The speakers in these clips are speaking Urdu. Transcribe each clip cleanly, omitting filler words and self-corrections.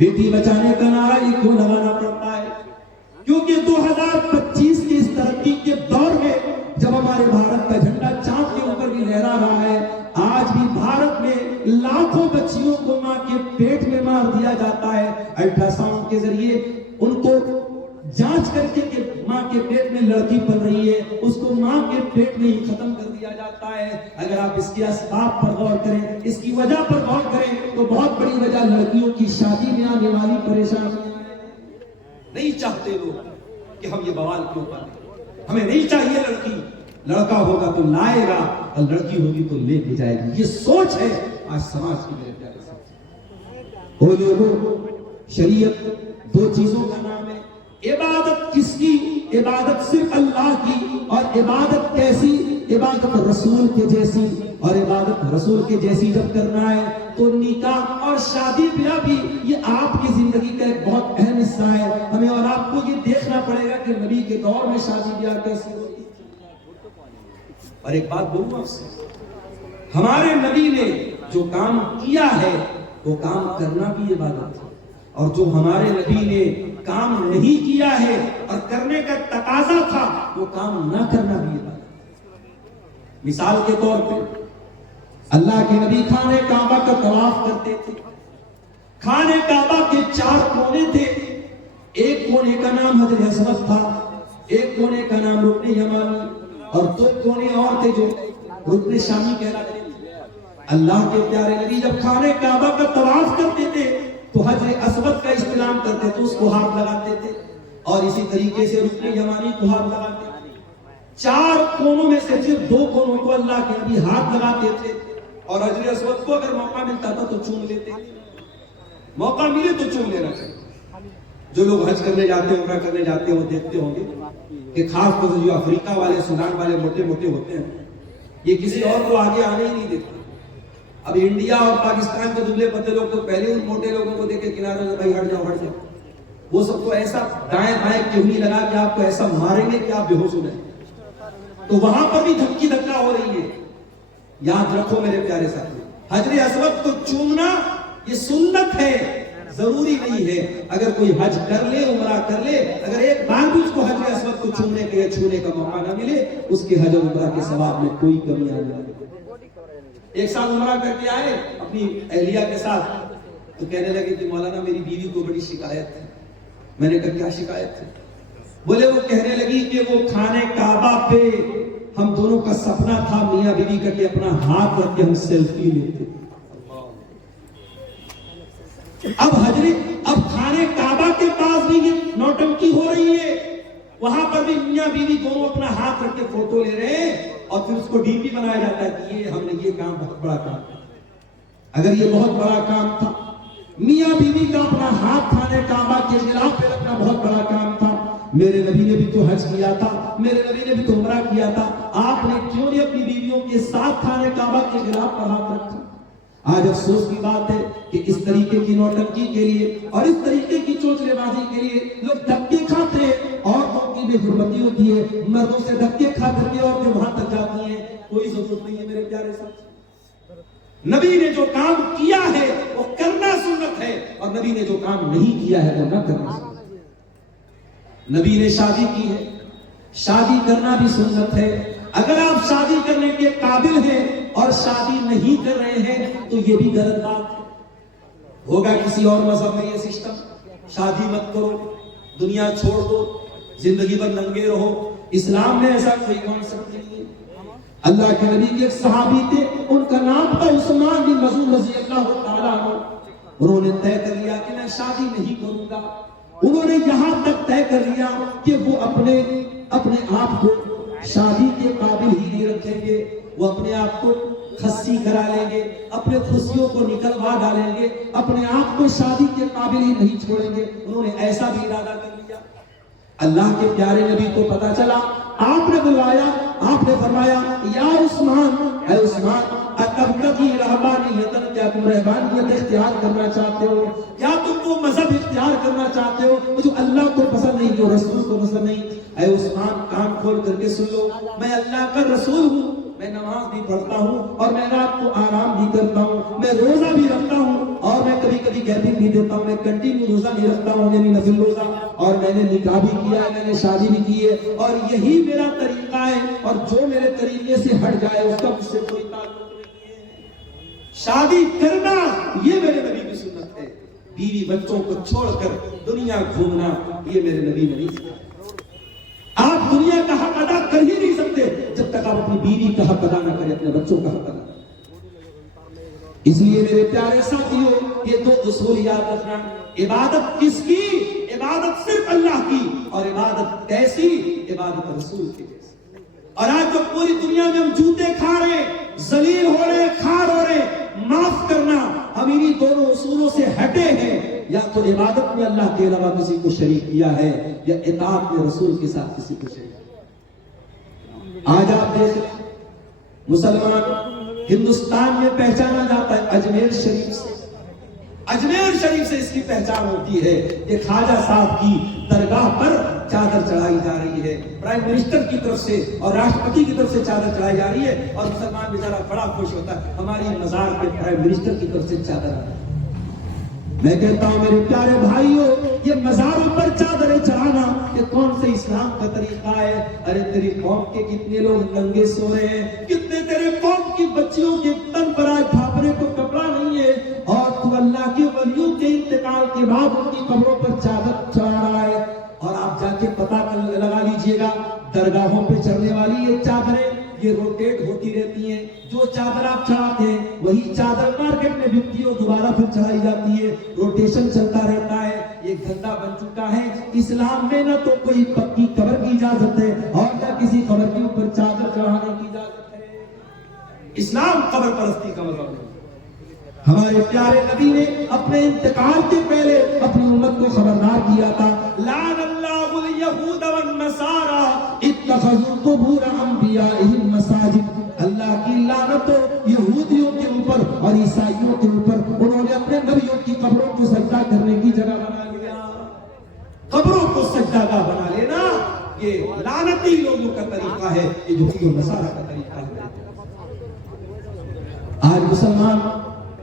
بیٹی بچانے کا نعرہ یہ کیوں لگانا پڑتا ہے؟ کیونکہ 2025 کے اس ترقی کے دور میں جب ہمارے بھارت کا جھنڈا چاند کے اوپر بھی لہرا رہا ہے، آج بھی بھارت میں لاکھوں بچیوں کو ماں کے پیٹ میں مار دیا جاتا ہے۔ الٹرا ساؤنڈ کے ذریعے ان کو جانچ کر کے کہ ماں کے پیٹ میں لڑکی پل رہی ہے، اس کو ماں کے پیٹ میں ہی ختم کر دیا جاتا ہے۔ اگر آپ اس کے اسباب پر غور کریں، اس کی وجہ پر غور کریں، تو بہت بڑی وجہ لڑکیوں کی شادی میں آنے والی پریشانی۔ نہیں چاہتے لوگ کہ ہم یہ بوال کیوں کریں، ہمیں نہیں چاہیے لڑکی، لڑکا ہوگا تو لائے گا اور لڑکی ہوگی تو لے کے جائے گی، یہ سوچ ہے آج سماج کی۔ میرے پیارے ساتھ وہ لوگوں، شریعت دو چیزوں کا نام ہے، عبادت کس کی؟ عبادت صرف اللہ کی، اور عبادت کیسی؟ عبادت رسول کے جیسی، اور عبادت رسول کے جیسی جب کرنا ہے تو نکاح اور شادی بیاہ بھی یہ آپ کی زندگی کا ایک بہت اہم حصہ ہے۔ ہمیں اور آپ کو یہ دیکھنا پڑے گا کہ نبی کے دور میں شادی بیاہ کیسی ہوتی۔ اور ایک بات بولوں آپ سے، ہمارے نبی نے جو کام کیا ہے وہ کام کرنا بھی عبادت ہے، اور جو ہمارے نبی نے کام نہیں کیا ہے اور کرنے کا تقاضا تھا وہ کام نہ کرنا بھی عبادت ہے۔ مثال کے طور پہ اللہ کے نبی خانہ کعبہ کا طواف کرتے تھے۔ خانہ کعبہ کے 4 کونے تھے، ایک کونے کا نام حجر اسود تھا، ایک کونے کا نام رکن یمانی، اور 2 کونے اور تھے جو رکن شامی کہلاتے تھے۔ اللہ کے پیارے نبی جب خانہ کعبہ کا طواف کرتے تھے تو حجر اسود کا استلام کرتے تھے، اس کو ہاتھ لگاتے تھے، اور اسی طریقے سے رکن یمانی کو ہاتھ لگاتے تھے۔ 4 کونوں میں سے صرف 2 کونوں کو اللہ کے نبی ہاتھ لگاتے تھے، اور حجر اسود کو اگر موقع ملتا تھا تو چوم لیتے، موقع ملے تو چوم لینا چاہیے۔ جو لوگ حج کرنے جاتے ہیں، عمرہ کرنے جاتے ہیں، وہ دیکھتے ہوں گے کہ خاص طور سے جو افریقہ والے، سودان والے موٹے موٹے ہوتے ہیں، یہ کسی اور کو آگے آنے ہی نہیں دیتے۔ اب انڈیا اور پاکستان کے دبلے پتلے لوگ تو پہلے ان موٹے لوگوں کو دیکھ کے کنارے میں بھائی ہٹ جاؤ ہٹ جاؤ، وہ سب تو ایسا دائیں بائیں کیونی لگا کہ آپ کو ایسا ماریں گے کہ آپ بے ہوش ہو جائیں۔ تو وہاں پر بھی دھکی دھکا ہو رہی ہے۔ یاد رکھو میرے پیارے ساتھی، حجر اسود کو چومنا یہ سنت ہے، ضروری نہیں ہے۔ اگر کوئی حج کر لے، عمرہ کر لے، اگر ایک بار بھی اس کو حجر اسود کو چومنے کے یا چھونے کا موقع نہ ملے، اس کے حج عمرہ کے ثواب میں کوئی کمی آنے والی نہیں۔ ایک سال عمرہ کر کے آئے اپنی اہلیہ کے ساتھ، تو کہنے لگے کہ مولانا میری بیوی کو بڑی شکایت ہے۔ میں نے کہا کیا شکایت ہے؟ بولے وہ کہنے لگی کہ وہ خانہ کعبہ پہ ہم دونوں کا سپنا تھا میاں بیوی کا کہ اپنا ہاتھ رکھ کے ہم سیلفی لیتے۔ اب خانہ کعبہ کے پاس بھی یہ نوٹنکی ہو رہی ہے، وہاں پر بھی میاں بیوی دونوں اپنا ہاتھ رکھ کے فوٹو لے رہے ہیں، اور پھر اس کو ڈی پی بنایا جاتا ہے کہ یہ ہم نے یہ کام بہت بڑا کام تھا۔ اگر یہ بہت بڑا کام تھا، میاں بیوی کا اپنا ہاتھ خانہ کعبہ کے غلاف پہ رکھنا بہت بڑا کام تھا، میرے نبی نے بھی تو حج کیا تھا، میرے نبی نے بھی تو عمرہ کیا تھا، آپ نے کیوں نہیں اپنی بیویوں کے ساتھ خانہ کعبہ کے غلاف پر ہاتھ رکھا؟ آج افسوس کی بات ہے کہ اس طریقے کی نوٹنکی کے لیے اور اس طریقے کی چونچلے بازی کے لیے لوگ دھکے کھاتے ہیں، عورتوں کی بے حرمتی ہوتی ہے، مردوں سے دھکے کھا کر کے عورتیں وہاں تک جاتی ہیں، کوئی ضرورت نہیں ہے میرے پیارے ساتھی۔ نبی نے جو کام کیا ہے وہ کرنا سنت ہے، اور نبی نے جو کام نہیں کیا ہے وہ نہ کرنا سنت ہے۔ نبی نے شادی کی ہے، شادی کرنا بھی سنت ہے۔ اگر آپ شادی کرنے کے قابل ہیں اور شادی نہیں کر رہے ہیں تو یہ بھی غلط بات ہے۔ ہوگا کسی اور مذہب میں یہ سسٹم، شادی مت کرو، دنیا چھوڑ دو، زندگی بھر ننگے رہو، اسلام میں ایسا کوئی کانسیپٹ نہیں ہے۔ اللہ کے نبی کے ایک صحابی تھے، ان کا نام تھا عثمان بن مظعون رضی اللہ تعالیٰ عنہ۔ انہوں نے طے کر لیا کہ میں شادی نہیں کروں گا۔ انہوں نے یہاں تک طے کر لیا کہ وہ اپنے آپ کو شادی کے قابل ہی نہیں رکھیں گے، وہ اپنے آپ کو خصی کرا لیں گے، اپنے خوشیوں کو نکلوا ڈالیں گے، اپنے آپ کو شادی کے قابل ہی نہیں چھوڑیں گے۔ انہوں نے ایسا بھی ارادہ کر لیا۔ اللہ کے پیارے نبی کو پتا چلا، آپ نے بلوایا، آپ نے فرمایا یا عثمان، اے عثمان اتبتغی رہبانیۃ، کیا تم رہبانیت اختیار کرنا چاہتے ہو؟ کیا تم وہ مذہب اختیار کرنا چاہتے ہو جو اللہ کو پسند نہیں، جو رسول کو پسند نہیں؟ اے عثمان کان کھول کر کے سن لو، میں اللہ کا رسول ہوں، میں نماز بھی پڑھتا ہوں اور میں رات کو آرام بھی کرتا ہوں، میں روزہ بھی رکھتا ہوں اور میں کبھی کبھی گیپنگ بھی دیتا ہوں، میں کنٹینیو روزہ نہیں رکھتا ہوں، یعنی نفل روزہ، اور میں نے نکاح بھی کیا ہے، میں نے شادی بھی کی ہے، اور یہی میرا طریقہ ہے، اور جو میرے طریقے سے ہٹ جائے اس کا مجھ سے کوئی تعلق نہیں ہے۔ شادی کرنا یہ میرے نبی کی سنت ہے، بیوی بچوں کو چھوڑ کر دنیا گھومنا یہ میرے نبی نے نہیں سکھایا۔ آپ دنیا کا حق ادا کر ہی نہیں سکتے جب تک آپ اپنی بیوی کا حق ادا نہ کریں، اپنے بچوں کا حق ادا کریں۔ اس لیے میرے پیارے ساتھیوں، یہ دو اصول یاد رکھنا، عبادت کس کی؟ عبادت صرف اللہ کی، اور عبادت کیسی؟ عبادت رسول کی جیسی۔ اور آج جو پوری دنیا میں ہم جوتے کھا رہے ہیں، ذلیل ہو رہے ہیں، کھار ہو رہے ہیں، معاف کرنا، ہم انہی دونوں اصولوں سے ہٹے ہیں، یا تو عبادت میں اللہ کے علاوہ کسی کو شریک کیا ہے، یا اطاعت میں رسول کے ساتھ کسی کو شریک کیا۔ آج آپ دیکھیں مسلمان ہندوستان میں پہچانا جاتا ہے اجمیر شریف سے، اجمیر شریف سے اس کی پہچان ہوتی ہے کہ خواجہ صاحب کی درگاہ پر چادر چڑھائی جا رہی ہے، پرائم منسٹر کی طرف سے اور راشٹرپتی کی طرف سے چادر چڑھائی جا رہی ہے، اور مسلمان بیچارہ بڑا خوش ہوتا ہے ہماری مزار پہ پرائم منسٹر کی طرف سے چادر آ رہی ہے۔ میں کہتا ہوں میرے پیارے بھائیوں، یہ مزاروں پر چادریں چڑھانا یہ کون سے اسلام کا طریقہ ہے؟ ارے تیری قوم کے کتنے لوگ ننگے سو رہے ہیں، کتنے تیرے قوم کی بچیوں کے تن پر آج ڈھانپنے کو کپڑا نہیں ہے، اور تو اللہ کے ولیوں کے انتقال کے بعد ان کی قبروں پر چادر چڑھا رہا ہے۔ اور آپ جا کے پتہ لگا لیجئے گا، درگاہوں پہ چڑھنے والی یہ چادریں یہ روٹیٹ ہوتی رہتی ہیں، جو چادر آپ چڑھاتے ہیں وہی چادر مارکیٹ میں بکتی ہے اور دوبارہ پھر چڑھائی جاتی ہے، روٹیشن چلتا رہتا ہے۔ یہ گندا بن چکا ہے۔ اسلام میں نہ تو کوئی پکی قبر کی اجازت ہے اور نہ کسی قبر کے اوپر چادر چڑھانے کی اجازت ہے۔ اسلام قبر پرستی کا مذہب ہے۔ ہمارے پیارے نبی نے اپنے انتقال کے پہلے اپنی امت کو خبردار کیا تھا، لعن اللہ الیہود والنصارى اتخذوا قبور انبیائہم مساجد۔ اللہ کی لعنت ہو یہودیوں کے اوپر اور عیسائیوں کے اوپر، انہوں نے اپنے نبیوں کی قبروں کو سجدہ کرنے کی جگہ بنا لیا۔ قبروں کو سجدہ گاہ بنا لینا یہ لعنتی لوگوں کا طریقہ ہے، یہ یہودی و نصارہ کا طریقہ ہے۔ آج مسلمان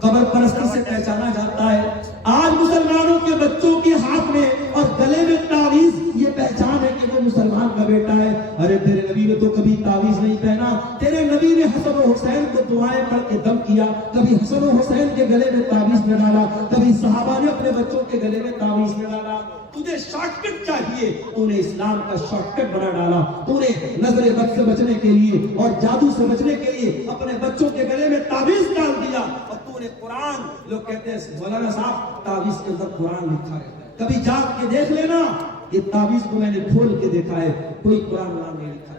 قبر پرستی سے پہچانا جاتا ہے۔ آج مسلمانوں کے بچوں کے ہاتھ میں اور گلے میں تعویذ یہ پہچان ہے کہ وہ مسلمان کا بیٹا ہے۔ ارے تیرے نبی نے تو کبھی تعویذ نہیں پہنا، تیرے نبی نے حسن و حسین کو دعائیں پڑھ کے دم کیا، کبھی حسن و حسین کے گلے میں تعویذ نہ ڈالا، کبھی صحابہ نے اپنے بچوں کے گلے میں تعویذ نہ ڈالا۔ تجھے شارٹ کٹ چاہیے، تو نے اسلام کا شارٹ کٹ بنا ڈالا، تو نے نظر بد سے بچنے کے لیے اور جادو سے بچنے کے لیے اپنے بچوں کے گلے میں تعویذ ڈال دیا، اور تو نے قرآن، لوگ کہتے ہیں مولانا صاحب تعویذ کے اندر قرآن لکھا ہے، کبھی جاگ کے دیکھ لینا، یہ تعویذ کو میں نے کھول کے دیکھا ہے، کوئی قرآن نہیں لکھا ہے۔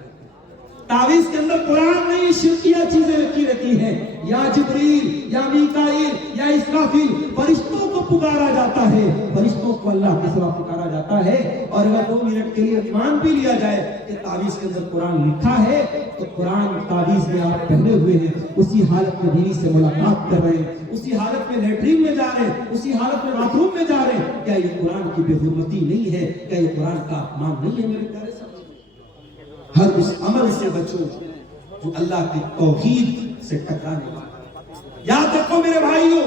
تعویذ کے اندر قرآن نہیں، شرکیہ چیزیں لکھی رہتی ہیں، یا جبریل یا میکائیل یا اسرافیل، فرشتوں کو پکارا جاتا ہے، فرشتوں کو اللہ کے سوا پکارا جاتا ہے۔ اور اگر 2 منٹ کے لیے مان بھی لیا جائے کہ تعویذ کے اندر قرآن لکھا ہے، تو قرآن تعویذ میں آپ پہنے ہوئے ہیں، اسی حالت میں بیوی سے ملاقات کر رہے ہیں، اسی حالت میں لیٹرین میں جا رہے ہیں، اسی حالت میں باتھ روم میں جا رہے ہیں، کیا یہ قرآن کی بے حرمتی نہیں ہے؟ کیا یہ قرآن کا اپمان نہیں ہے؟ میرے پیارے صاحب، ہر اس عمل سے بچو جو اللہ کی توحید سے ٹکرانے والا۔ یاد رکھو میرے بھائیوں،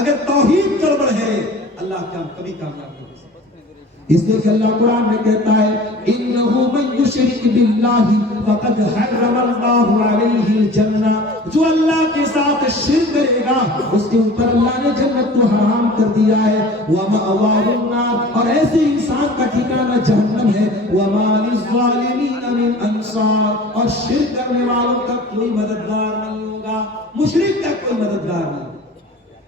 اگر توحید گڑبڑ ہے اللہ کا کبھی کامیاب نہیں ہو سکتا۔ اس لیے کہ اللہ قرآن میں کہتا ہے انہ من یشرک باللہ فقد حرم اللہ علیہ الجنہ، جو اللہ کے ساتھ شرک کرے گا اس کے اوپر اللہ نے جنت کو حرام کر دیا ہے، ومأواہ النار، اور ایسے انسان کا ٹھکانہ جہنم ہے، وما للظالمین من انصار، اور شرک کرنے والوں کا کوئی مددگار نہیں ہوگا، مشرک کا کوئی مددگار نہیں۔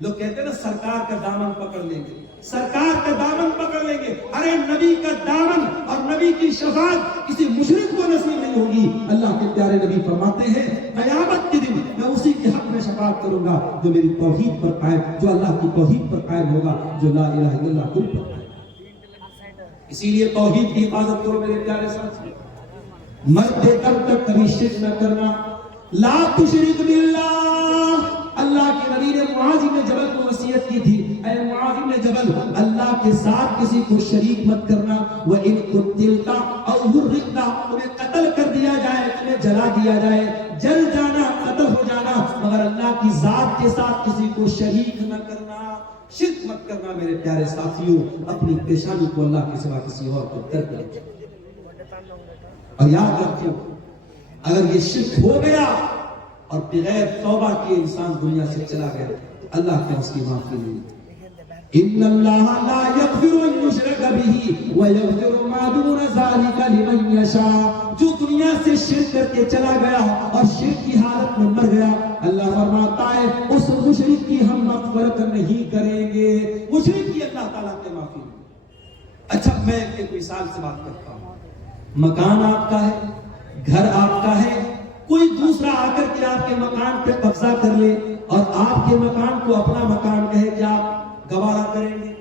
لوگ کہتے ہیں نا سرکار کا دامن پکڑ لیں گے، سرکار کا دامن پکڑ لیں گے، ارے نبی کا دامن اور نبی کی شفاعت کسی مشرک کو نصیب نہیں ہوگی۔ اللہ کے پیارے نبی فرماتے ہیں قیامت کے دن میں اسی کے حق میں شفاعت کروں گا جو میری توحید پر قائم، جو اللہ کی توحید پر قائم ہوگا، جو لا الہ الا اللہ پر قائم۔ اسی لیے توحید کی حفاظت کرو میرے پیارے ساتھی، مرتے دم تک کبھی شرک نہ کرنا، لا تشرک باللہ۔ اللہ کے نبی نے معاذ بن جبل کو وصیت کی تھی، اے معاذ بن جبل، اللہ کے ساتھ کسی کو شریک مت کرنا، وَإِن قُتِلْتَ أَوْ حُرِّقْتَ، تمہیں قتل کر دیا جائے، تمہیں جلا دیا جائے، جل جانا، قتل ہو جانا، مگر اللہ کی ذات کے ساتھ کسی کو شریک نہ کرنا۔ شرک مت کرنا میرے پیارے ساتھیوں، اپنی پیشانی کو اللہ کے سوا کسی اور کو در دے. اور یاد رکھو اگر یہ شرک ہو گیا اور بغیر توبہ کے انسان دنیا سے چلا گیا تو اللہ کیا اس کی معافی نہیں. ان اللہ لا یغفر ان یشرک بہ ویغفر ما دون ذلک لمن یشاء. جو دنیا سے شرک کر کے چلا گیا اور شرک کی حالت میں مر گیا، اللہ فرماتا ہے اس مشرک کی ہم مغفرت نہیں کریں گے. مشرک کی اللہ تعالیٰ کے معافی نہیں. اچھا میں ایک مثال سے بات کرتا ہوں. مکان آپ کا ہے، گھر آپ کا ہے، کوئی دوسرا آ کر کے آپ کے مکان پہ قبضہ کر لے اور آپ کے مکان کو اپنا مکان کہے کہ آپ گوارا کریں گے.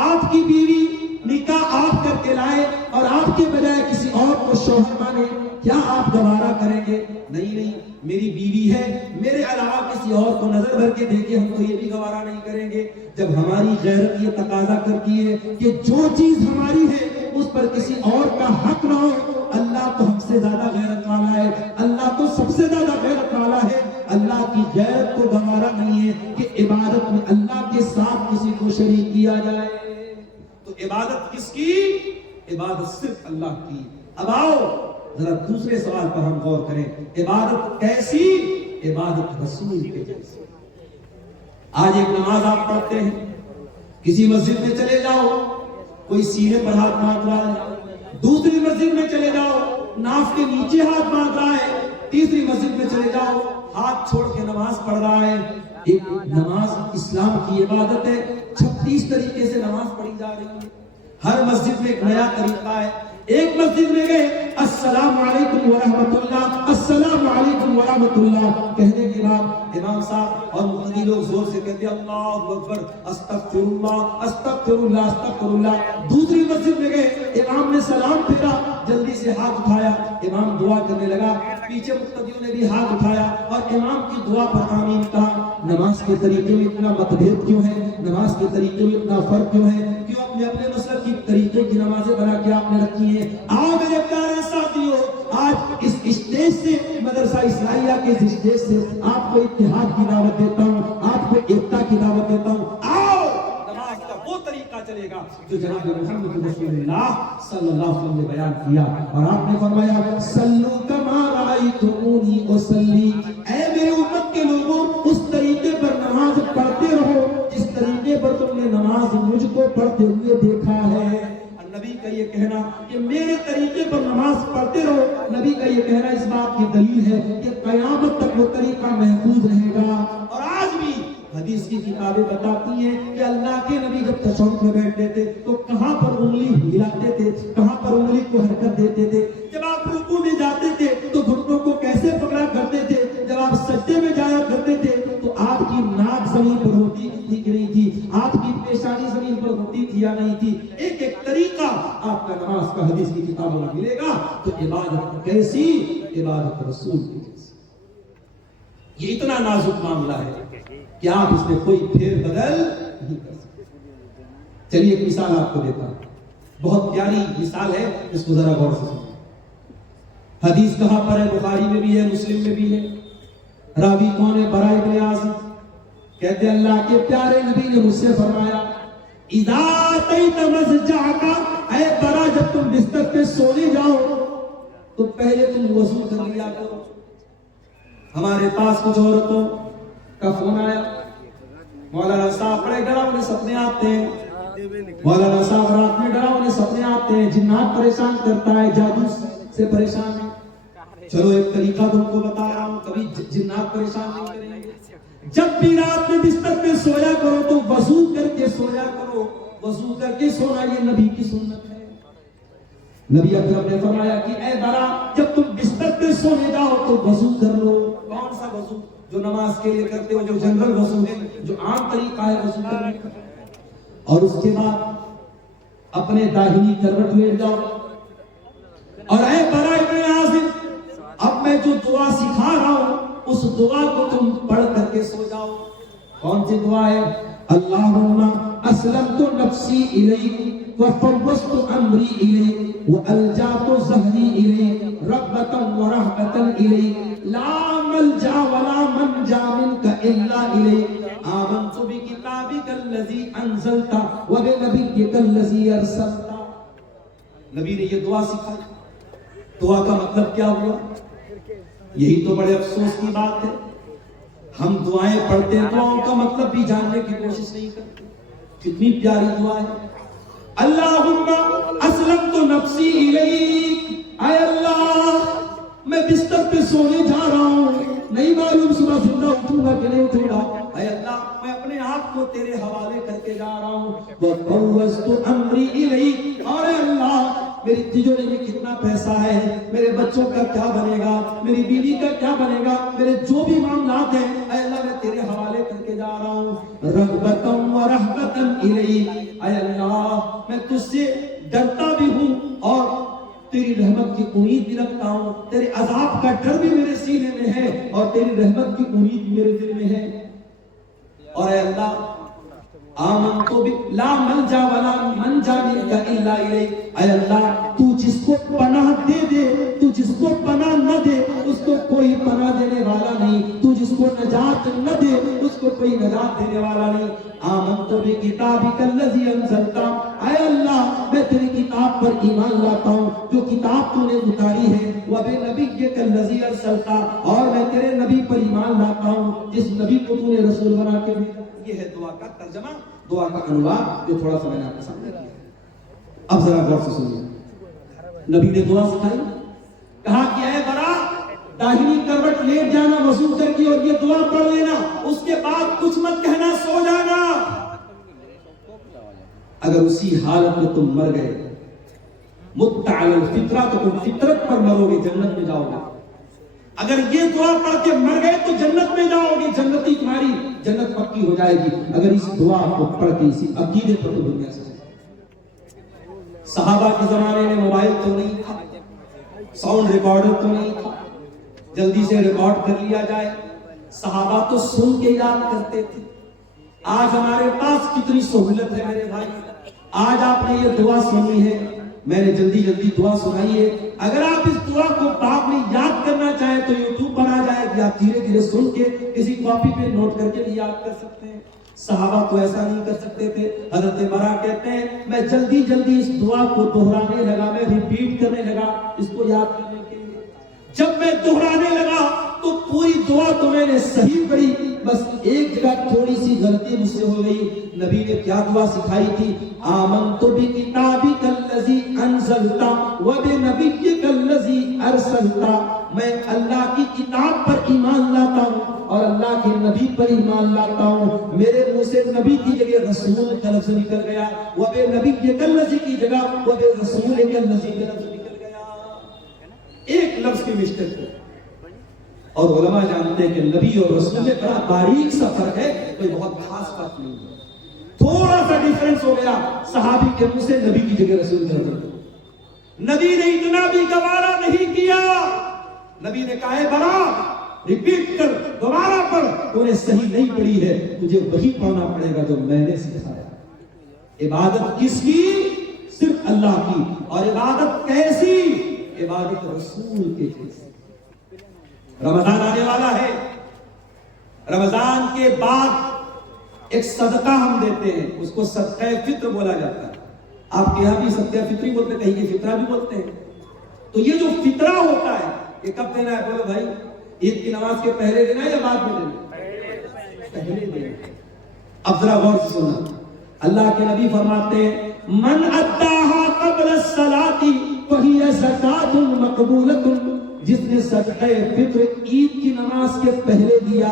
آپ کی بیوی نکاح آپ کر کے لائے اور آپ کے بجائے کسی اور کو شوہر مانے، کیا آپ گوارا کریں گے؟ نہیں، میری بیوی ہے، میرے علاوہ کسی اور کو نظر بھر کے دیکھے ہم تو یہ بھی گوارا نہیں کریں گے. جب ہماری غیرت یہ تقاضا کرتی ہے کہ جو چیز ہماری ہے اس پر کسی اور کا حق نہ ہو. اللہ تو ہم سے زیادہ غیرت والا ہے، اللہ تو سب سے زیادہ غیرت والا ہے. اللہ کی غیرت کو گوارا نہیں ہے کہ عبادت میں اللہ کے ساتھ کسی کو شریک کیا جائے. تو عبادت کس کی؟ عبادت صرف اللہ کی. اب آؤ ذرا دوسرے سوال پر ہم غور کریں. عبادت کیسی؟ عبادت رسول کے جیسی. آج ایک نماز آپ پڑھتے ہیں، کسی مسجد میں چلے جاؤ کوئی سینے پر ہاتھ مانگ رہا ہے، دوسری مسجد میں چلے جاؤ ناف کے نیچے ہاتھ مانگ رہا ہے، تیسری مسجد میں چلے جاؤ ہاتھ چھوڑ کے نماز پڑھ رہا ہے. ایک نماز اسلام کی عبادت ہے، 36 طریقے سے نماز پڑھی جا رہی ہے. ہر مسجد میں ایک نیا طریقہ ہے. ایک مسجد میں گئے السلام علیکم ورحمۃ اللہ، السلام علیکم ورحمۃ اللہ کہنے کے بعد امام صاحب اور مقتدی لوگ زور سے کہتے ہیں اللہ اکبر، استغفر اللہ استغفر اللہ استغفر اللہ. دوسری مسجد میں گئے، امام نے سلام پھیرا، جلدی سے ہاتھ اٹھایا، امام دعا کرنے لگا، پیچھے مقتدیوں نے بھی ہاتھ اٹھایا اور امام کی دعا پر آمین کہا. نماز کے طریقے میں اتنا متبھید کیوں ہے؟ نماز کے طریقے میں اتنا فرق کیوں ہے؟ کیوں اپنے اپنے مسلک کی طریقے کی نمازیں بنا کے آپ نے رکھی ہیں؟ آؤ میرے پیارے ساتھیوں، آج اس اسٹیج سے مدرسہ اسرائیلیہ کے اس اسٹیج سے آپ کو اتحاد کی دعوت دیتا ہوں، آپ کو ایکتا کی دعوت دیتا ہوں. آؤ نماز کا وہ طریقہ چلے گا جو جناب محمد رسول اللہ صلی اللہ علیہ وسلم نے بیان کیا. اور آپ نے فرمایا صلو کما رأیتمونی اصلی. اے میرے امت کے لوگوں، اس طریقے پر نماز پڑھتے رہو جس طریقے پر تم نے نماز مجھ کو پڑھتے ہوئے دیکھا ہے. نبی کا یہ کہنا کہ میرے طریقے پر نماز پڑھتے رہو، نبی کا یہ کہنا اس بات کی دلیل ہے کہ قیامت تک وہ طریقہ محفوظ رہے گا. اور آج بھی حدیث کی کتابیں بتاتی ہیں کہ اللہ کے نبی جب تشہد میں بیٹھتے تھے تو کہاں پر انگلی ہلاتے تھے، کہاں پر انگلی کو حرکت دیتے تھے. جب آپ رکوع میں جاتے تھے تو گھٹنوں کو کیسے پکڑا کرتے تھے. جب آپ سجدے میں جایا کرتے تھے تو آپ کی ناک زمین پر ہوتی تھی کہ نہیں تھی، آپ کی پیشانی زمین پر ہوتی تھی یا نہیں تھی. ایک ایک طریقہ آپ کا نماز کا حدیث کی کتابوں میں ملے گا. تو عبادت کیسی؟ عبادت رسول کی جیسی. یہ اتنا نازک معاملہ ہے کہ آپ اس میں کوئی پھیر بدل نہیں کر سکتے. چلیے ایک مثال آپ کو دیتا ہوں، بہت پیاری مثال ہے، اس کو ذرا غور سے سنیں. حدیث کہاں پر ہے؟ بخاری میں بھی ہے، مسلم میں بھی ہے. راوی کون ہے؟ براء ابن عازب. کہتے اللہ کے پیارے نبی نے مجھ سے فرمایا اذا اتیت مضجعک، اے برا جب تم بستر پہ سونے جاؤ تو پہلے تم وضو کر لیا کرو. ہمارے پاس کچھ عورتوں کا فون آیا، مولانا صاحب بڑے ڈراؤنے سپنے آتے ہیں، مولانا صاحب رات میں ڈراؤنے سپنے آتے ہیں، جنات پریشان کرتا ہے، جادو سے پریشان ہے. چلو ایک طریقہ تم کو بتا رہا ہوں، کبھی جنات پریشان نہیں کریں گے. جب بھی رات میں بستر پہ سویا کرو تو وضو کر کے سویا کرو. وضو کر کے سونا یہ نبی کی سنت ہے. نبی اکرم نے فرمایا کہ اے برا جب تم بستر پہ سونے جاؤ تو وضو کر لو. کون سا وضو؟ جو نماز کے لیے کرتے ہو، جو جنرل وضو ہے، جو عام طریقہ ہے وضو کرنے کا. اور اس کے بعد اپنے داہنی کروٹ لیٹ جاؤ. اور اے برا ابن عازب، اب میں جو دعا سکھا رہا ہوں اس دعا کو تم پڑھ کر کے سو جاؤ. کون سی دعا ہے؟ اللہم اسلمت نفسی الیک وفوضت امری الیک والجأت ظہری الیک رغبتا ورہبتا الیک لا ملجا ولا منجا منک الا الیک آمنت بکتابک بِكِتَابِكَ الَّذِي أَنزَلْتَ وَبِنَبِيِّكَ الَّذِي أَرْسَلْتَ. نبی نے یہ دعا سکھائی. دعا کا مطلب کیا ہوا؟ یہی تو بڑے افسوس کی بات ہے. ہم دعائیں پڑھتے ہیں, دعاؤں کا مطلب بھی جاننے کی کوشش نہیں کرتے. کتنی پیاری دعا ہے. اللہم اسلمت نفسی الیک. اے اللہ میں بستر پہ سونے جا رہا ہوں, نہیں معلوم صبح زندہ اٹھوں گا کہ نہیں اٹھوں گا. اے اللہ میں اپنے آپ کو تیرے حوالے کر کے جا رہا ہوں. وَفَوَّضْتُ أَمْرِي إِلَيْكَ. اور اے اللہ میری تجوری میں کتنا پیسہ ہے, میرے بچوں کا کیا بنے گا, میری بیوی کا کیا بنے گا, میرے جو بھی معاملات ہیں اے اللہ میں تیرے حوالے کر کے جا رہا ہوں. رغبۃ و رہبۃ الیک. اے اللہ میں تجھ سے ڈرتا بھی ہوں اور تیری رحمت کی امید بھی رکھتا ہوں. تیرے عذاب کا ڈر بھی میرے سینے میں ہے اور تیری رحمت کی امید بھی میرے دل میں ہے. اور اے اللہ آمنت بک لا ملجا ولا منجا منک الا الیک. اے اللہ تو جس کو پناہ دے دے, تو جس کو پناہ نہ دے اس کو کوئی پناہ دینے والا نہیں, تو جس کو نجات نہ دے اس کو کوئی نجات دینے والا نہیں. آمنت بکتابک الذی انزلت. اے اللہ میں تیری کتاب پر ایمان لاتا ہوں جو کتاب تو نے اتاری ہے. وبنبیک الذی ارسلت. اور میں تیرے نبی پر ایمان لاتا ہوں جس نبی کو تو نے رسول بنا کے بھیجا. یہ ہے دعا کا ترجمہ, دعا کا عنوان جو تھوڑا سا میں نے آپ کے سامنے کیا. اب ذرا غور سے سنیے. نبی نے دعا سکھائی, کہا کہ اے برا داہنی کروٹ لیٹ جانا وضو کر کے اور یہ دعا پڑھ لینا, اس کے بعد کچھ مت کہنا, سو جانا. اگر اسی حالت میں تم مر گئے مت علی الفطرہ تو تم فطرت پر مرو گے, جنت میں جاؤ گے. اگر یہ دعا پڑھ کے مر گئے تو جنت میں جاؤ گے, جنتی تمہاری جنت پکی ہو جائے گی. اگر اس دعا کو پڑھ کے اسی عقیدے پر تو دنیا سے. صحابہ کے زمانے میں موبائل تو نہیں تھا, ساؤنڈ ریکارڈر تو نہیں تھا, جلدی سے ریکارڈ کر لیا جائے. صحابہ تو سن کے یاد کرتے تھے. آج ہمارے پاس کتنی سہولت ہے میرے بھائی. آج آپ نے یہ دعا سنی ہے, میں نے جلدی جلدی دعا سنائی ہے. اگر آپ اس دعا کو بعد میں یاد کرنا چاہیں تو یوٹیوب پر آ جائے گی, آپ دھیرے دھیرے سن کے کسی کاپی پہ نوٹ کر کے بھی یاد کر سکتے ہیں. صحابہ تو ایسا نہیں کر سکتے تھے. حضرت برا کہتے ہیں میں جلدی جلدی اس دعا کو دہرانے لگا, میں ریپیٹ کرنے لگا اس کو یاد کرنے کے لیے. جب میں دہرانے لگا تو پوری دعا تو میں نے صحیح پڑھی, بس ایک جگہ تھوڑی سی غلطی مجھ سے ہو گئی. نبی نے کیا دعا سکھائی تھی؟ آمنت بکتابک الذی انزلت وبنبیک الذی ارسلت. میں اللہ کی کتاب پر ایمان لاتا ہوں اور اللہ کے نبی پر ایمان لاتا ہوں. میرے منہ سے نبی کی جگہ رسول کا لفظ نکل گیا, وبنبیک الذی کی جگہ وبرسولک الذی کا لفظ نکل گیا. ایک لفظ کی مسٹیک ہے. اور علماء جانتے ہیں کہ نبی اور رسول میں بڑا باریک سا فرق ہے, کوئی بہت خاص بات نہیں ہے. تھوڑا سا ڈیفرنس ہو گیا, صحابی کے منہ سے نبی کی جگہ رسول کا لفظ. نبی نے اتنا بھی گوارا نہیں کیا. نبی نے کہا ہے برا ریپیٹ کر, دوبارہ پڑھ, تو نے صحیح نہیں پڑھی ہے, تجھے وہی پڑھنا پڑے گا جو میں نے سکھایا. عبادت کس کی؟ صرف اللہ کی. اور عبادت کیسی؟ عبادت رسول کے جیسی. رمضان آنے والا ہے, رمضان کے بعد ایک صدقہ ہم دیتے ہیں, اس کو صدقہ فطر بولا جاتا ہے. آپ کے یہاں بھی صدقہ فطری بولتے ہیں, کہیں یہ فطرہ بھی بولتے ہیں. تو یہ جو فطرہ ہوتا ہے یہ کب دینا ہے؟ بولو بھائی, عید کی نماز کے پہلے دینا ہے یا بعد میں دینا؟ پہلے دینا. اب ذرا غور سے سننا. اللہ کے نبی فرماتے ہیں من اداها قبل الصلاۃ فهي زکات مقبولۃ. جس نے صدقہ فطر عید کی نماز کے پہلے دیا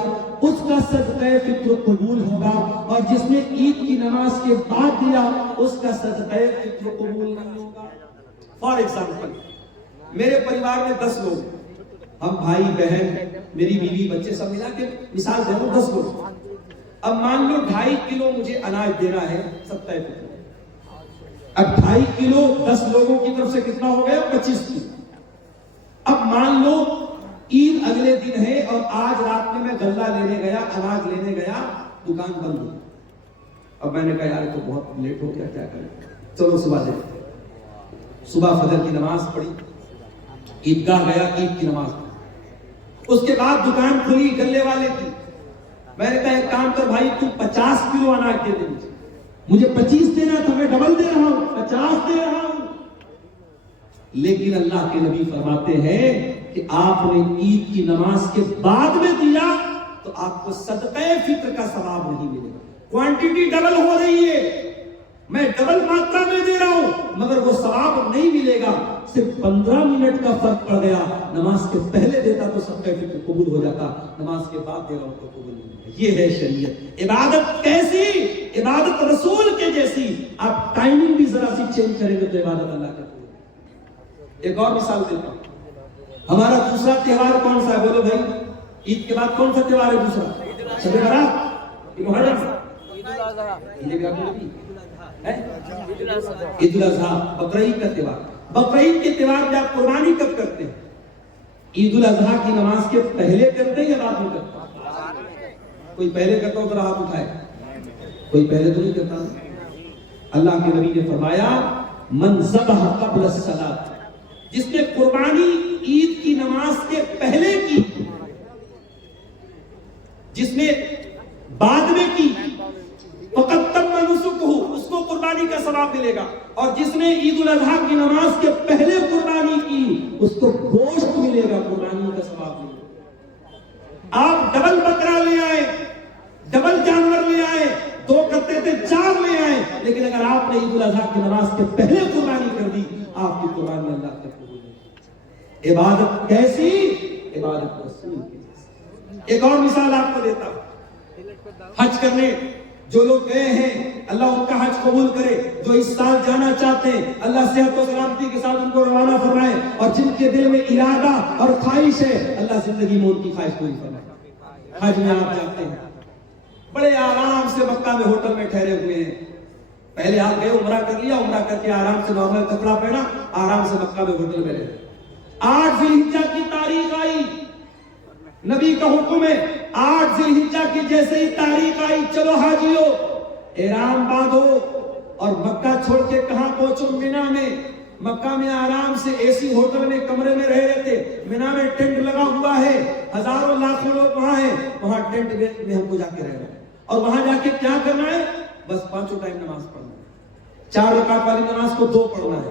اس کا صدقہ فطر قبول ہوگا, اور جس نے عید کی نماز کے بعد دیا اس کا صدقہ فطر قبول نہیں ہوگا. فار ایگزامپل, میرے پریوار میں 10 لوگ, ہم بھائی بہن میری بیوی بچے سب ملا کے مثال دے دو 10 لوگ. اب مان لو 2.5 کلو مجھے اناج دینا ہے صدقہ فطر. اب 2.5 کلو 10 لوگوں کی طرف سے کتنا ہو گیا؟ 25 کلو. اب مان لو عید اگلے دن ہے اور آج رات میں غلہ لینے گیا, اناج لینے گیا, دکان بند ہو. اب میں نے کہا یار تو بہت لیٹ ہو گیا, کیا کریں, چلو صبح دیکھتے. صبح فجر کی نماز پڑھی, عیدگاہ گیا, عید کی نماز پڑھی. اس کے بعد دکان کھلی غلے والے کی. میں نے کہا ایک کام کر بھائی تو 50 کلو اناج دے دے مجھے 25 دینا تھا، میں ڈبل دے رہا ہوں، 50 دے رہا ہوں۔ لیکن اللہ کے نبی فرماتے ہیں کہ آپ نے عید کی نماز کے بعد میں دیا تو آپ کو صدقہ فطر کا ثواب نہیں ملے گا۔ کوانٹٹی ڈبل ہو رہی ہے، میں ڈبل ماترا میں دے رہا ہوں، مگر وہ ثواب نہیں ملے گا۔ صرف 15 منٹ کا فرق پڑ گیا، نماز کے پہلے دیتا تو صدقہ فطر قبول ہو جاتا، نماز کے بعد دے رہا ہوں تو قبول نہیں ہوگا۔ یہ ہے شریعت۔ عبادت کیسی؟ عبادت رسول کے جیسی۔ آپ ٹائمنگ بھی ذرا سی چینج کریں گے تو عبادت اللہ کا قبول ہوگی۔ ایک اور مثال دیتا ہوں، ہمارا دوسرا تہوار کون سا ہے؟ بولو بھائی، عید کے بعد کون سا تہوار ہے دوسرا؟ شب برات، عید الاضحیٰ، بقرعید کا تہوار۔ بقرعید کے تہوار میں آپ قربانی کب کرتے ہیں؟ عید الاضحیٰ کی نماز کے پہلے کرتے ہیں یا بعد میں کرتے ہیں؟ کوئی پہلے کرتا ہو ذرا ہاتھ اٹھائے، کوئی پہلے تو نہیں کرتا۔ اللہ کے نبی نے فرمایا من ذبح قبل الصلاۃ، جس نے قربانی عید کی نماز کے پہلے کی، جس نے بعد میں کی، فقط تم نسکہ، اس کو قربانی کا ثواب ملے گا۔ اور جس نے عید الاضحیٰ کی نماز کے پہلے قربانی کی، اس کو گوشت ملے گا، قربانی کا ثواب ملے گا۔ آپ ڈبل بکرا لے آئے، ڈبل جانور لے آئے، 2 کرتے تھے 4 لے آئے، لیکن اگر آپ نے عید الاضحیٰ کی نماز کے پہلے قربانی کر دی، آپ کی قربانی اللہ کے قبول ہے۔ عبادت کیسی؟ عبادت رسول کی جیسی۔ ایک اور مثال آپ کو دیتا ہوں، حج کرنے جو لوگ گئے ہیں، اللہ ان کا حج قبول کرے۔ جو اس سال جانا چاہتے ہیں، اللہ صحت و سلامتی کے ساتھ ان کو روانہ فرمائے، اور جن کے دل میں ارادہ اور خواہش ہے، اللہ زندگی میں ان کی خواہش پوری فرمائے۔ حج میں آپ جاتے ہیں، بڑے آرام سے مکہ میں ہوٹل میں ٹھہرے ہوئے ہیں، پہلے آپ گئے عمرہ کر لیا، عمرہ کر کے آرام سے نارمل کپڑا پہنا، آرام سے مکہ میں ہوٹل میں رہے۔ 8 ذی الحجہ کی تاریخ آئی، نبی کا حکم ہے 8 ذی الحجہ کی جیسے ہی تاریخ آئی، چلو حاجیو احرام باندھو اور مکہ چھوڑ کے کہاں پہنچو؟ مینا میں۔ مکہ میں آرام سے اے سی ہوٹل میں کمرے میں رہ رہے تھے، مینا میں ٹینٹ لگا ہوا ہے، ہزاروں لاکھوں لوگ وہاں ہیں، وہاں ٹینٹ میں ہم کو جا کے رہنا ہے، اور وہاں جا کے کیا کرنا ہے؟ بس 5 ٹائم نماز پڑھنا ہے، 4 رکعت والی نماز کو 2 پڑھنا ہے،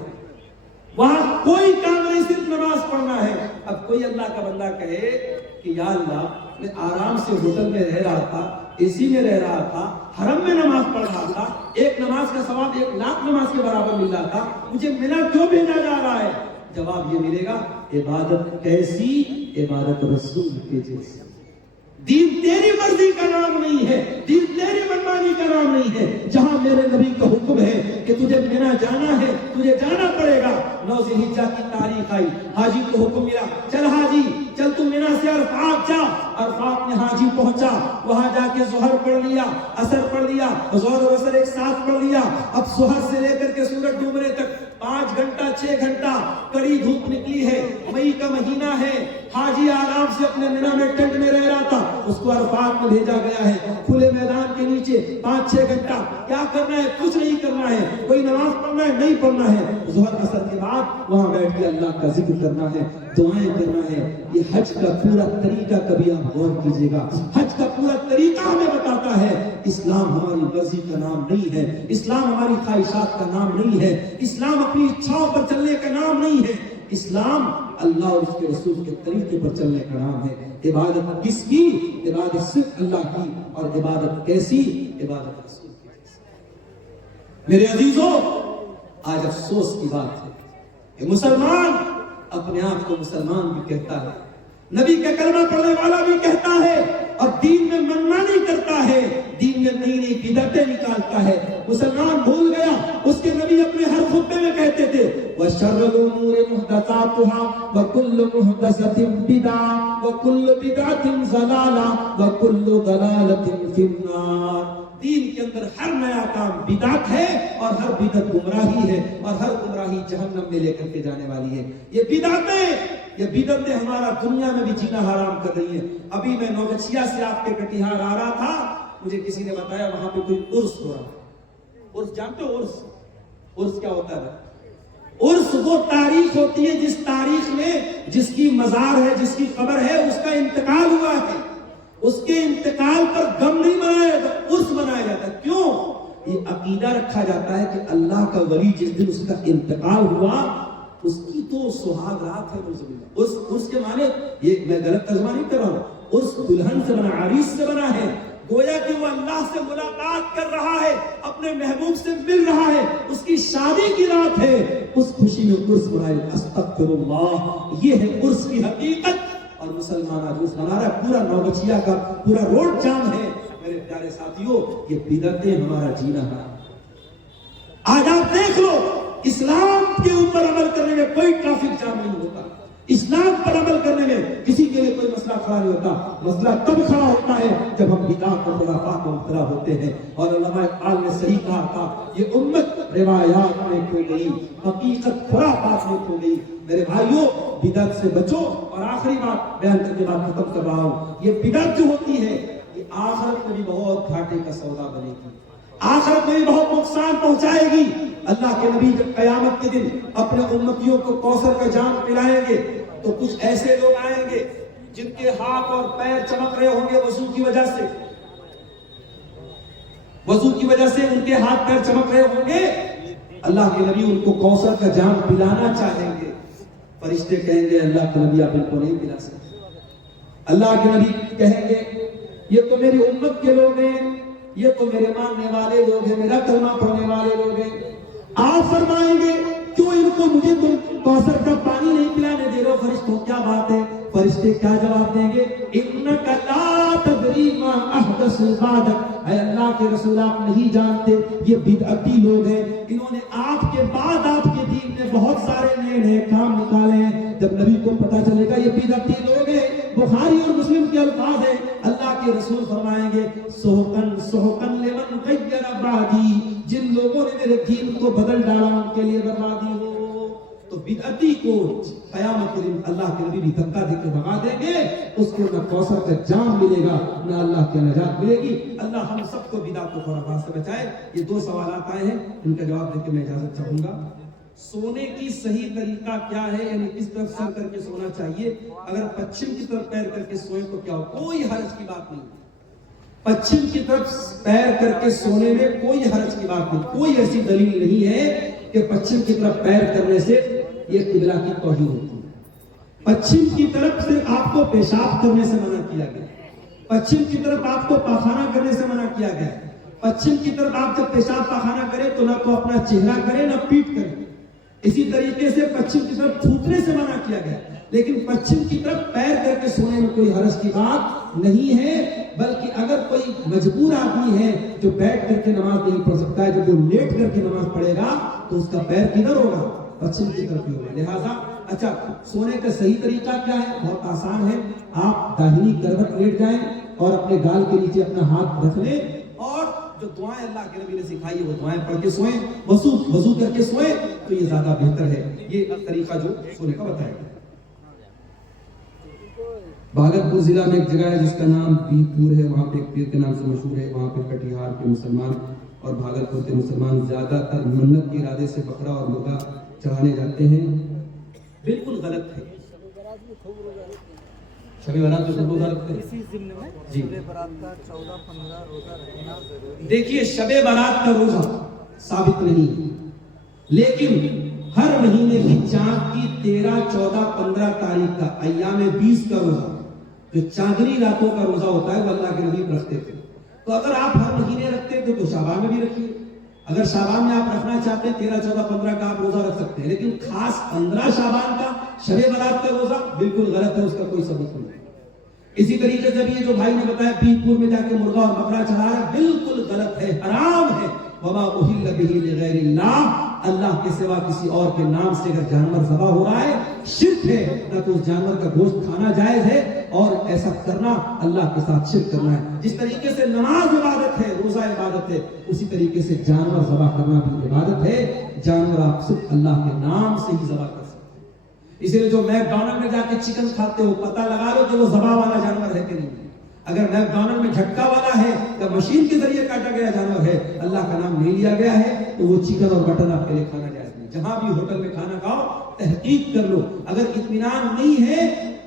وہاں کوئی کام نہیں، صرف نماز پڑھنا ہے۔ اب کوئی اللہ کا بندہ کہے کہ یا اللہ میں آرام سے ہوٹل میں رہ رہا تھا، اے سی میں رہ رہا تھا، حرم میں نماز پڑھ رہا تھا، ایک نماز کا ثواب 1 لاکھ نماز کے برابر مل رہا تھا، مجھے مینا کیوں بھیجا جا رہا ہے؟ جواب یہ ملے گا عبادت کیسی؟ عبادت رسول کے جیسی۔ دین تیری مرضی کا نام نہیں ہے، دین تیری منمانی کا نام نہیں ہے۔ جہاں میرے نبی کا حکم ہے کہ تجھے مینا جانا ہے، تجھے جانا پڑے گا۔ 9 ذی الحجہ کی تاریخ آئی، حاجی کو حکم ملا، چل حاجی چل تو مینا سے عرفات جا۔ عرفات میں حاجی پہنچا، وہاں جا کے ظہر پڑھ لیا، عصر پڑھ لیا، ظہر و عصر ایک ساتھ پڑھ لیا۔ اب ظہر سے لے کر کے سورج ڈوبنے تک 5 گھنٹہ 6 گھنٹہ کڑی دھوپ نکلی ہے، مئی کا مہینہ ہے، حاجی آرام سے اپنے مینا میں ٹینٹ میں رہ رہا تھا، اس کو عرفات میں بھیجا گیا ہے، کھلے میدان کے نیچے 5-6 گھنٹہ کیا کرنا ہے؟ کچھ نہیں کرنا ہے، کوئی نماز پڑھنا ہے نہیں پڑھنا ہے، ظہر عصر کے بعد وہاں بیٹھ کے اللہ کا ذکر کرنا ہے، دعائیں کرنا ہے۔ یہ حج کا پورا طریقہ کبھی آپ غور کیجئے گا، حج کا پورا طریقہ ہمیں بتاتا ہے اسلام ہماری مرضی کا نام نہیں ہے، اسلام ہماری خواہشات کا نام نہیں ہے، اسلام اپنی اچھاؤں پر چلنے کا نام نہیں ہے، اسلام اللہ اور اس کے رسول کے طریقے پر چلنے کا نام ہے۔ عبادت کس کی؟ عبادت صرف اللہ کی، اور عبادت کیسی؟ عبادت رسول کی جیسی۔ میرے عزیزوں، آج افسوس کی بات ہے کہ مسلمان اپنے آپ کو مسلمان بھی کہتا ہے، نبی کا کلمہ پڑھنے والا بھی کہتا ہے، اور دین میں منمانی کرتا ہے، دین میں نئی نئی بدعتیں نکالتا ہے۔ مسلمان بھول گیا، اس کے نبی اپنے ہر خطبے میں کہتے تھے وَشَرُّ الْأُمُورِ مُحْدَثَاتُهَا وَكُلُّ مُحْدَثَةٍ بِدْعَةٌ وَكُلُّ بِدْعَةٍ ضَلَالَةٌ وَكُلُّ ضَلَالَةٍ فِي النَّارِ۔ دین کے اندر ہر نیا کام بدعت ہے، اور ہر بدعت گمراہی ہے، اور ہر گمراہی جہنم میں لے کر کے جانے والی ہے۔ یہ بدعتیں ہمارا دنیا میں بھی جینا حرام کر رہی ہیں۔ ابھی میں نوگچھیا سے آپ کے کٹیہار آ رہا تھا، مجھے کسی نے بتایا وہاں پہ کوئی عرس ہو رہا ہے۔ عرس جانتے ہو؟ عرس کیا ہوتا ہے؟ عرس وہ تاریخ ہوتی ہے جس تاریخ میں جس کی مزار ہے، جس کی قبر ہے، اس کا انتقال ہوا ہے، اس کے انتقال پر غم نہیں منایا جاتا، عرس منایا جاتا ہے۔ کیوں؟ یہ عقیدہ رکھا جاتا ہے کہ اللہ کا ولی جس دن اس کا انتقال ہوا اس کی تو سہاگ رات ہے، اس کے معنی یہ میں غلط ترجمہ نہیں کر رہا ہوں، اس دلہن سے بنا، عریس سے بنا ہے، گویا کہ وہ اللہ سے ملاقات کر رہا ہے، اپنے محبوب سے مل رہا ہے، اس کی شادی کی رات ہے، اس خوشی میں عرس منائے۔ استغفر اللہ، یہ ہے عرس کی حقیقت۔ اور مسلمان آج عرس منا رہا ہے، پورا نوگچھیا کا پورا روڈ جام ہے۔ میرے پیارے ساتھیوں، یہ بدعتیں ہمارا جینا ہے۔ آج آپ دیکھ لو، اسلام کے اوپر عمل کرنے میں کوئی ٹریفک جام نہیں ہوتا، اسلام پر عمل کرنے میں کسی کے لیے کوئی مسئلہ کھڑا نہیں ہوتا۔ مسئلہ تب کھڑا ہوتا ہے جب ہم بدعات اور خرافات میں مبتلا ہوتے ہیں۔ اور علماء اقبال نے صحیح کہا تھا، یہ امت روایات میں کھو گئی، حقیقت خرافات میں کھو گئی۔ میرے بھائیوں، بدعت سے بچو۔ اور آخری بات بیان کرنے بعد ختم کر رہا ہوں، یہ بدعت جو ہوتی ہے یہ آخرت میں بھی بہت گھاٹے کا سودا بنے گی، آخرت میں بھی بہت نقصان پہنچائے گی۔ اللہ کے نبی جب قیامت کے دن اپنے امتیوں کو کوثر کا جام پلائیں گے تو کچھ ایسے لوگ آئیں گے جن کے ہاتھ اور پیر چمک رہے ہوں گے وضو کی وجہ سے، وضو کی وجہ سے ان کے ہاتھ پیر چمک رہے ہوں گے۔ اللہ کے نبی ان کو کوثر کا جام پلانا چاہیں گے، فرشتے کہیں گے اللہ کے نبی آپ ان کو نہیں پلا سکتے۔ اللہ کے نبی کہیں گے یہ تو میری امت کے لوگ ہیں، یہ تو میرے ماننے والے لوگ ہیں، میرا کلمہ پڑھنے والے لوگ ہیں۔ آپ فرمائیں گے کیوں ان کو مجھے تم کوثر کا پانی نہیں پلانے دے رہے ہو فرشتوں، کیا بات ہے؟ فرشتے کیا جواب دیں گے؟ انک لا تدری ما احدث بعدک، اے اللہ کے رسول آپ نہیں جانتے یہ بدعتی لوگ ہیں، انہوں نے آپ کے بعد آپ کے دین میں بہت سارے نئے نئے کام نکالے ہیں۔ جب نبی کو پتا چلے گا یہ بدعتی لوگ ہیں، بخاری اور مسلم کے الفاظ ہیں، اللہ کے رسول فرمائیں گے سحقن سحقن لمن غیر بعدی، جن لوگوں نے میرے دین کو بدل ڈالا ان کے لیے بربادی ہو۔ تو بدعتی کو قیامت کے دن اللہ کے نبی بھی دھکا دے کے بھگا دیں گے، اس کو نہ کوثر کا جام ملے گا نہ اللہ کی نجات ملے گی۔ اللہ ہم سب کو بدعت و خرافات سے بچائے۔ یہ دو سوالات آئے ہیں، ان کا جواب دے کے میں اجازت چاہوں گا۔ سونے کی صحیح طریقہ کیا ہے، یعنی کس طرف سر کر کے سونا چاہیے؟ اگر پچھم کی طرف پیر کر کے سوئیں تو کیا ہو؟ کوئی حرج کی بات نہیں، پچھم کی طرف پیر کر کے سونے میں کوئی حرج کی بات نہیں۔ کوئی ایسی دلیل نہیں ہے کہ پچھم کی طرف پیر کرنے سے یہ قبلہ کی توہین ہوتی ہے۔ پچھم کی طرف سے آپ کو پیشاب کرنے سے منع کیا گیا، پچھم کی طرف آپ کو پاخانہ کرنے سے منع کیا گیا۔ پچھم کی طرف آپ جب پیشاب پاخانہ کریں تو نہ تو اپنا چہرہ کریں نہ پیٹ کریں۔ اسی طریقے سے پچھم کی طرف تھوکنے سے منع کیا گیا، لیکن پچھم کی طرف پیر کر کے سونے میں کوئی حرج کی بات نہیں ہے۔ بلکہ اگر کوئی مجبور آدمی ہے جو بیٹھ کر کے نماز نہیں پڑھ سکتا ہے، جب وہ لیٹ کر کے نماز پڑھے گا تو اس کا پیر کدھر ہوگا؟ پچھم کی طرف ہی ہوگا۔ لہٰذا اچھا، سونے کا صحیح طریقہ کیا ہے؟ بہت آسان ہے، آپ داہنی کروٹ لیٹ جائیں اور اپنے گال کے نیچے اپنا ہاتھ رکھ لیں اور جو دعائیں اللہ کے نبی نے سکھائی ہے وہ دعائیں پڑھ کے سوئیں، وضو کر کے سوئیں تو یہ زیادہ بہتر ہے۔ یہ طریقہ جو سونے کا بتایا گیا۔ بھاگلپور ضلع میں ایک جگہ ہے جس کا نام بی پور ہے، وہاں پہ ایک پیر کے نام سے مشہور ہے۔ وہاں پہ کٹیہار کے مسلمان اور بھاگلپور کے مسلمان زیادہ تر منت کے ارادے سے بکرا اور مرغا چڑھانے جاتے ہیں۔ بالکل غلط ہے۔ شب برات میں روزہ رکھتے ہیں؟ اسی ضمن میں شب برات کا 14-15 روزہ رکھنا ضروری ہے۔ دیکھیے، شب برات کا روزہ ثابت نہیں ہے، لیکن ہر مہینے کی چاند کی 13, 14, 15 تاریخ کا ایام 20 کا روزہ، جو چاندنی راتوں کا روزہ ہوتا ہے، وہ اللہ کے نبی رکھتے تھے۔ تو اگر آپ ہر مہینے رکھتے تھے تو شعبان میں بھی رکھیے۔ اگر شعبان میں آپ رکھنا چاہتے ہیں 13, 14, 15 کا آپ روزہ رکھ سکتے ہیں، لیکن خاص 15 شعبان کا شب برات کا روزہ بالکل غلط ہے، اس کا کوئی ثبوت نہیں۔ اسی طریقے سے بھی یہ جو بھائی نے بتایا بیت پور میں جا کے مرغا اور بکرا چڑھا ہے، بالکل غلط ہے، حرام ہے۔ وما اہل بہ لغیر اللہ، اللہ کے سوا کسی اور کے نام سے اگر جانور ذبح ہو رہا ہے شرک ہے، نہ تو اس جانور کا گوشت کھانا جائز ہے، اور ایسا کرنا اللہ کے ساتھ شرک کرنا ہے۔ جس طریقے سے نماز عبادت ہے، روزہ عبادت ہے، اسی طریقے سے جانور ذبح کرنا بھی عبادت ہے۔ جانور آپ صرف اللہ کے نام سے ہی ذبح کر سکتے ہیں۔ اسی لیے جو میک ڈونلڈ میں جا کے چکن کھاتے ہو، پتہ لگا لو کہ وہ ذبح والا جانور ہے کہ نہیں۔ اگر میک ڈونلڈ میں جھٹکا والا ہے یا مشین کے ذریعے کاٹا گیا جانور ہے، اللہ کا نام نہیں لیا گیا ہے، تو وہ چکن اور مٹن آپ کے لیے کھانا جائز نہیں۔ جہاں بھی ہوٹل میں کھانا کھاؤ تحقیق کر لو، اگر اطمینان نہیں ہے